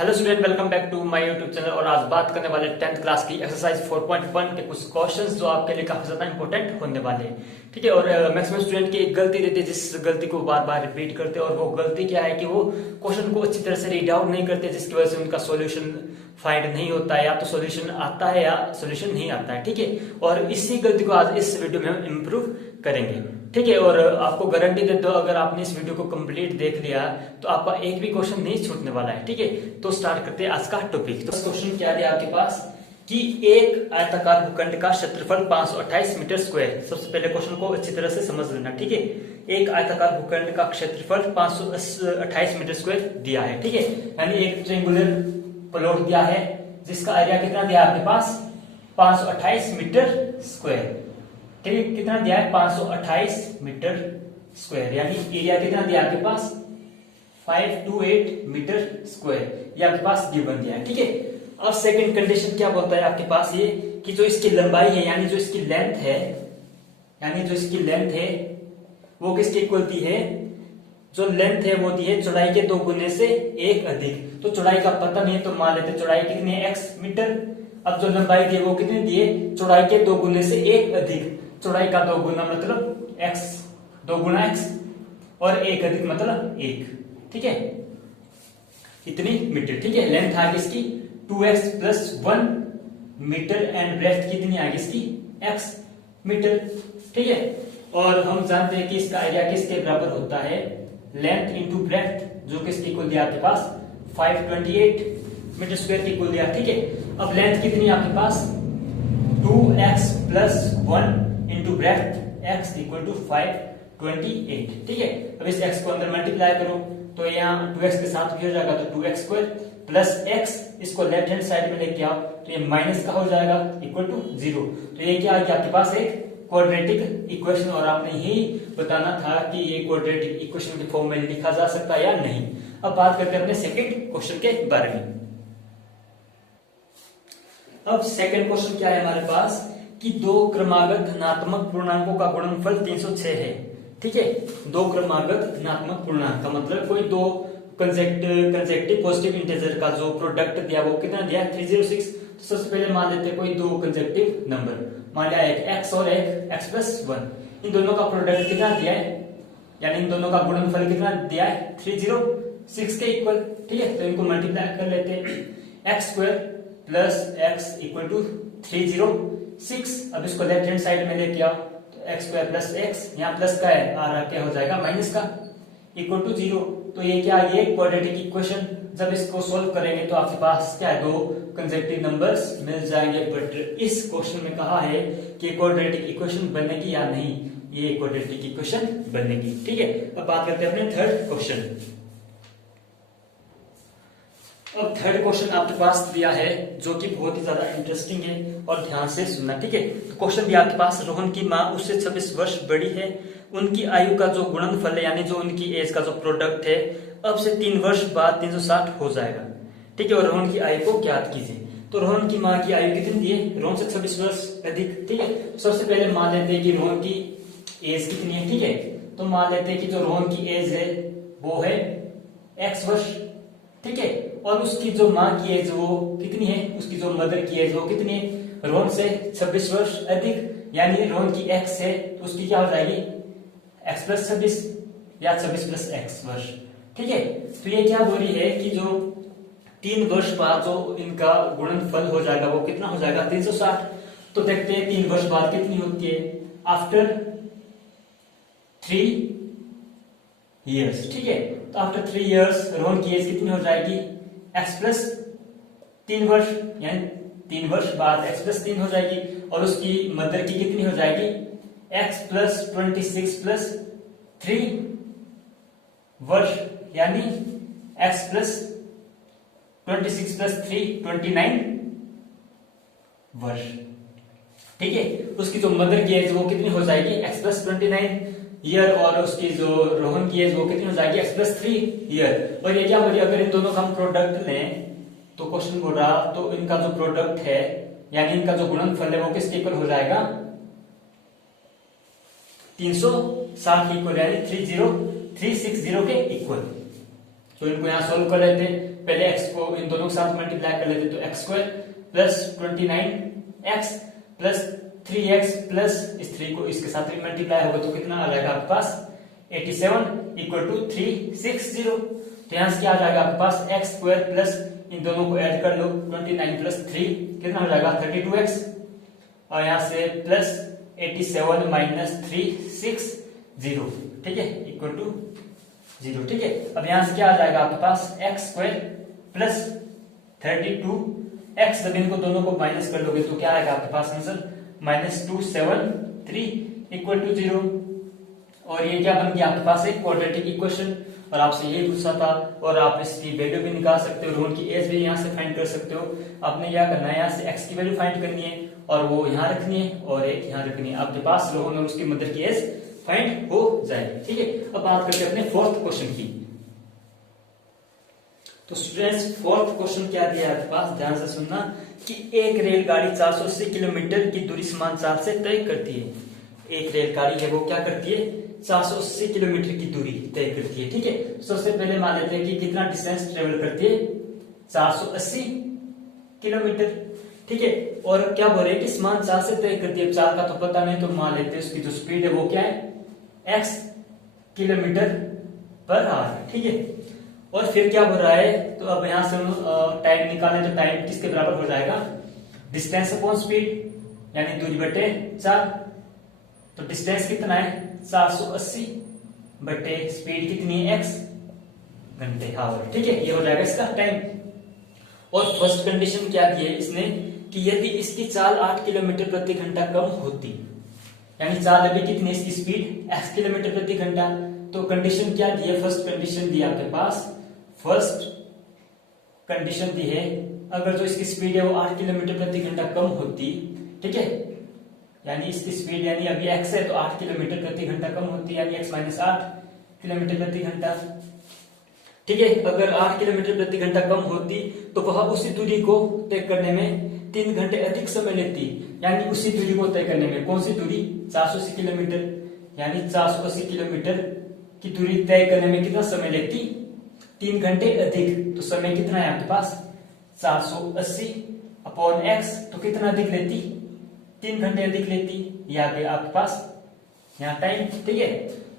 Hello student, welcome back to my YouTube channel. और आज बात करने वाले 10th क्लास की एक्सरसाइज 4.1 के कुछ क्वेश्चंस जो आपके लिए काफी ज्यादा इंपॉर्टेंट होने वाले हैं। ठीक है। और मैक्सिमम स्टूडेंट की एक गलती रहती है, जिस गलती को बार बार रिपीट करते हैं। और वो गलती क्या है कि वो क्वेश्चन को अच्छी तरह से रीड आउट नहीं करते, जिसकी वजह से उनका सॉल्यूशन फाइंड नहीं होता है, या तो सॉल्यूशन आता है या सॉल्यूशन नहीं आता है। ठीक है। और इसी गलती को आज इस वीडियो में हम इम्प्रूव करेंगे। ठीक है। और आपको गारंटी देता हूं, अगर आपने इस वीडियो को कंप्लीट देख लिया तो आपका एक भी क्वेश्चन नहीं छूटने वाला है। ठीक है। तो स्टार्ट करते हैं आज का टॉपिक। तो क्वेश्चन क्या है आपके पास कि एक आयताकार भूखंड का क्षेत्रफल 528 मीटर स्क्वायर। सबसे पहले क्वेश्चन को अच्छी तरह से समझ लेना। ठीक है। एक आयताकार भूखंड का क्षेत्रफल 528 मीटर स्क्वायर दिया है। ठीक है। यानी एक ट्रायंगुलर प्लॉट दिया है जिसका एरिया कितना दिया है आपके पास 528 मीटर स्क्वायर। ठीक है। कितना दिया है 528 मीटर स्क्वायर, यानी एरिया कितना दिया आपके पास 528 मीटर स्क्वायर। ये आपके पास गिवन दिया है। ठीक है। अब सेकंड कंडीशन क्या बोलता है आपके पास ये कि जो इसकी लंबाई है यानी जो इसकी लेंथ है वो किसके इक्वल दी है। जो लेंथ है वो दी है चौड़ाई के 2 गुने से 1 अधिक। तो चौड़ाई का पता नहीं है तो मान लेते चौड़ाई कितनी है x मीटर। अब जो लंबाई दी है वो कितनी दी है चौड़ाई के 2 गुने से 1 अधिक। चौड़ाई का 2 गुना मतलब x, 2 गुना x और 1 अधिक मतलब 1। ठीक है। इतनी मीटर। ठीक है। लेंथ आ गई इसकी 2x plus 1 metre and breadth कितनी आ गई इसकी x मीटर। ठीक है। और हम जानते हैं कि इसका एरिया किसके बराबर होता है लेंथ इंटू ब्रेथ, जो किसकी इक्वल दिया आपके पास 528 मीटर स्क्वायर की इक्वल दिया। ठीक है। अब लेंथ कितनी है आपके पास 2x plus 1 into breadth x equal to 528। ठीक है। अब इस x को अंदर मल्टीप्लाई करो तो यहाँ 2x के साथ भी हो जाएगा तो 2x स्क्वायर प्लस x, इसको लेफ्ट हैंड साइड में लेके आओ तो ये माइनस का हो जाएगा इक्वल टू 0। तो ये क्या आ गया आपके पास एक क्वाड्रेटिक इक्वेशन। और आपने यही बताना था कि ये क्वाड्रेटिक इक्वेशन के फॉर्म में लिखा जा सकता है या नहीं। अब बात करते हैं अपने सेकंड क्वेश्चन के बारे में। अब सेकंड क्वेश्चन क्या है हमारे पास कि 2 क्रमागत धनात्मक पूर्णांकों का गुणनफल 306 है। ठीक है। 2 क्रमागत धनात्मक पूर्णांक का मतलब कोई 2 कंसेक्टिव पॉजिटिव इंटीजर का जो प्रोडक्ट दिया वो कितना दिया 306। तो सबसे पहले मान लेते हैं कोई 2 कंसेक्टिव नंबर, मान लिया एक x और एक x प्लस 1। इन दोनों का प्रोडक्ट कितना दिया है यानी इन दोनों का गुणनफल कितना दिया है 306 के इक्वल। ठीक है। तो इनको मल्टीप्लाई कर लेते हैं x square plus x equal to 306। अब इसको लेफ्ट हैंड साइड में लेके आओ तो x स्क्वायर प्लस x, यहाँ प्लस का है और क्या हो जाएगा माइनस का इक्वल टू 0। तो ये क्या ये क्वाड्रेटिक इक्वेशन जब इसको सोल्व करेंगे तो आपके पास क्या है 2 कंसेक्टिव नंबर्स मिल जाएंगे। बट इस क्वेश्चन में कहा है कि क्वाड्रेटिक इक्वेशन बनेगी या नहीं, ये क्वाड्रेटिक इक्वेशन बनेगी। ठीक है। अब बात करते हैं अपने थर्ड क्वेश्चन। अब थर्ड क्वेश्चन आपके पास दिया है जो कि बहुत ही ज्यादा इंटरेस्टिंग है और ध्यान से सुनना। ठीक है। तो क्वेश्चन दिया आपके पास रोहन की माँ उससे 26 वर्ष बड़ी है, उनकी आयु का जो गुणनफल है यानी जो उनकी एज का जो प्रोडक्ट है अब से 3 वर्ष बाद 360 हो जाएगा। ठीक है। और रोहन की आयु को ज्ञात कीजिए। तो रोहन की माँ की आयु कितनी दी है रोहन से 26 वर्ष अधिक। ठीक है। सबसे पहले मान लेते हैं कि रोहन की एज कितनी है। ठीक है। तो मान लेते हैं कि जो रोहन की एज है वो है x वर्ष। ठीक है। और उसकी जो माँ की एज वो कितनी है, उसकी जो मदर की एज वो कितनी है रोहन से 26 वर्ष अधिक, यानी रोहन की x है तो उसकी क्या हो जाएगी x प्लस 26 या 26 प्लस x वर्ष। ठीक है। तो ये क्या बोल रही है कि जो 3 वर्ष बाद जो इनका गुणनफल हो जाएगा वो कितना हो जाएगा 360। तो देखते हैं 3 वर्ष बाद कितनी होती है आफ्टर 3 years। ठीक है। तो आफ्टर 3 years रोहन की एज कितनी हो जाएगी x प्लस 3 वर्ष, यानी 3 वर्ष बाद x प्लस 3 हो जाएगी। और उसकी मदर की कितनी हो जाएगी x प्लस 26 प्लस 3 वर्ष, यानी x प्लस 26 प्लस 3 29 वर्ष। ठीक है। उसकी जो मदर की एज वो कितनी हो जाएगी x प्लस 29 ईयर, और उसकी जो रोहन की एज वो कितनी हो जाएगी x प्लस 3 ईयर। और ये क्या बोलिए अगर इन दोनों का हम प्रोडक्ट लें तो क्वेश्चन बोल रहा तो इनका जो प्रोडक्ट है यानी इनका जो गुणनफल है वो किसके इक्वल हो जाएगा 360 के इक्वल, यानी 360 के इक्वल। तो इनको यहाँ सोल्व कर लेते हैं। पहले x को इन दोनों के साथ मल्टीप्लाई कर लेते तो x square plus 29x plus 3x plus इस 3 को इसके साथ भी मल्टीप्लाई होगा तो कितना आ जाएगा आपके पास 87 इक्वल टू 360। तो यहां से क्या आ जाएगा आपके पास एक्स स्क्वायर प्लस इन दोनों को ऐड कर लो 29 प्लस 3 कितना हो जाएगा 32x और यहां से प्लस 87 माइनस 360 ठीक है इक्वल टू 0। ठीक है, अब यहां से क्या आ जाएगा आपके पास एक्स स्क्वायर प्लस 32x, जब इनको दोनों को माइनस कर लोगे तो क्या आएगा आपके पास आंसर -273 इक्वल टू 0। और ये क्या बन गया आपके पास एक क्वाड्रेटिक इक्वेशन, और आपसे ये पूछा था और आप इसकी वैल्यू भी निकाल सकते हो, रोहन की एज भी यहाँ से फाइंड कर सकते हो। आपने क्या करना है, यहाँ से x की वैल्यू फाइंड करनी है और वो यहाँ रखनी है और एक यहाँ रखनी है, आपके पास रोहन और उसकी मदर की एज फाइंड हो जाएगी। ठीक है, अब बात करते हैं अपने फोर्थ क्वेश्चन की। तो स्टूडेंट्स फोर्थ क्वेश्चन क्या दिया है आपके पास, ध्यान से सुनना कि एक रेलगाड़ी 480 किलोमीटर की दूरी समान चाल से तय करती है। एक रेलगाड़ी है वो क्या करती है 480 किलोमीटर की दूरी तय करती है। ठीक है, सबसे पहले मान लेते हैं कि कितना डिस्टेंस ट्रेवल करती है 480 किलोमीटर। ठीक है, और क्या बोल रहे हैं कि समान चाल से तय करती है, चाल का तो पता नहीं तो मान लेते हैं उसकी जो स्पीड है वो क्या है x किलोमीटर पर आवर। ठीक है, और फिर क्या बोल रहा है, तो अब यहां से हम टाइम निकालें तो टाइम किसके बराबर हो जाएगा डिस्टेंस अपॉन स्पीड यानी दूरी बटे 4। तो डिस्टेंस कितना है 480 बटे स्पीड कितनी है x घंटे आवर। ठीक है, ये हो जाएगा इसका टाइम। और फर्स्ट कंडीशन क्या दी है इसने कि यदि इसकी चाल 8 किलोमीटर प्रति घंटा कम होती, यानी चाल अभी कितनी इसकी स्पीड x किलोमीटर प्रति घंटा, तो कंडीशन क्या दी है, फर्स्ट कंडीशन दी आपके पास, फर्स्ट कंडीशन दी है अगर जो इसकी स्पीड है वो 8 किलोमीटर प्रति घंटा कम होती। ठीक है, यानी इसकी स्पीड यानी अभी x है तो 8 किलोमीटर प्रति घंटा कम होती है, यानी x माइनस 8 किलोमीटर प्रति घंटा। ठीक है, अगर 8 किलोमीटर प्रति घंटा कम होती तो वह उसी दूरी को तय करने में 3 घंटे अधिक समय लेती, यानी उसी दूरी को तय करने में, कौन सी दूरी 480 किलोमीटर, यानी 480 किलोमीटर की दूरी तय करने में कितना समय लेती 3 घंटे अधिक। तो समय कितना है आपके पास 480 अपॉन x, तो कितना अधिक लेती 3 घंटे अधिक लेती, ये आ गया आपके पास यहाँ टाइम। ठीक है,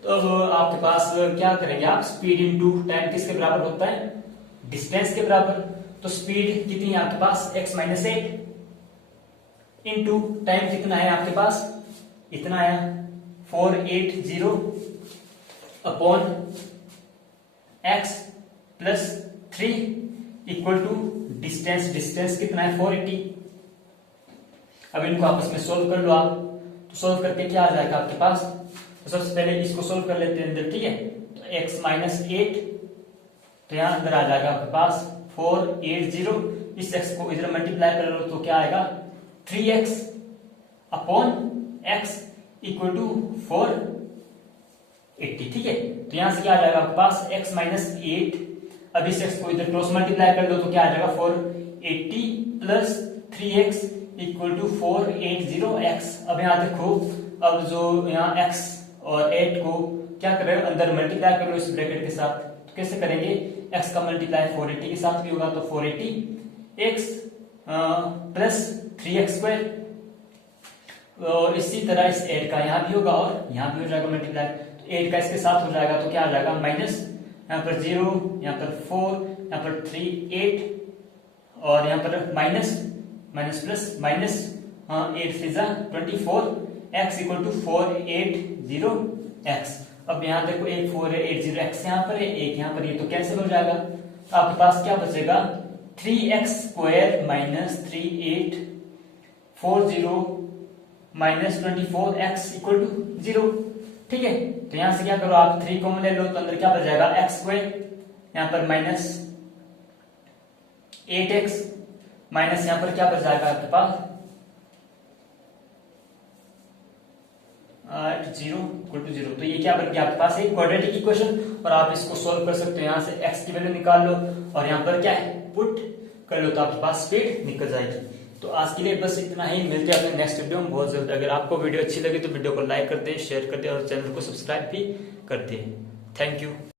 तो अब आपके पास क्या करेंगे आप, स्पीड इनटू टाइम किसके बराबर होता है डिस्टेंस के बराबर। तो स्पीड कितनी है आपके पास x माइनस 8 इनटू टाइम कितना है आपके पास इतना आया 480 upon x plus 3 equal to distance, distance कितना है 480। अब इनको आपस में सोल्व कर लो आप, तो सोल्व करके क्या आ जाएगा आपके पास, तो सबसे पहले इसको सोल्व कर लेते हैं अंदर। ठीक है, तो x माइनस 8 तो यहां अंदर आ जाएगा आपके पास 480, इस x को इधर मल्टीप्लाई कर लो तो क्या आएगा 3x upon x equal to 480। ठीक है, तो यहां से क्या आ जाएगा आपके पास x माइनस 8, अब इस x को इधर क्रॉस मल्टीप्लाई कर लो तो क्या आ जाएगा 480 plus 3x equal to 480x। अब यहाँ देखो, अब जो यहाँ x और 8 को क्या कर रहे हो अंदर मल्टीप्लाई कर लो इस ब्रैकेट के साथ, तो कैसे करेंगे x का मल्टीप्लाई 480 के साथ भी होगा, तो 480x प्लस 3x स्क्वायर, और इसी तरह इस 8 का यहाँ भी होगा और यहाँ भी हो जाएगा मल्टीप्लाई, तो 8 का इसके साथ हो जाएगा तो क्या आ जाएगा माइनस, यहाँ पर 0, यहाँ पर 4, यहाँ पर 3 8 और यहाँ पर माइनस माइनस प्लस माइनस 8 से 24 x इक्वल टू 480x। अब यहाँ देखो एक 480 x यहाँ पर है, एक यहाँ पर, ये तो कैंसिल हो जाएगा, तो आपके पास क्या बचेगा 3x square minus 3840 minus 24x equal to 0। ठीक है, तो यहां से क्या करो आप 3 कॉमन ले लो तो अंदर क्या बच जाएगा x स्क्वायर, यहाँ पर माइनस 8x माइनस यहाँ पर क्या बच जाएगा आपके पास 0 इक्वल टू 0। तो ये क्या बन गया आपके पास एक क्वाड्रेटिक इक्वेशन, और आप इसको सोल्व कर सकते हो, यहाँ से x की वैल्यू निकाल लो और यहाँ पर क्या है पुट कर लो तो आपके पास स्पीड निकल जाएगी। तो आज के लिए बस इतना ही, मिलते हैं अपने नेक्स्ट वीडियो में बहुत जल्द। अगर आपको वीडियो अच्छी लगी तो वीडियो को लाइक कर दे, शेयर कर दे और चैनल को सब्सक्राइब भी कर दे। Thank you.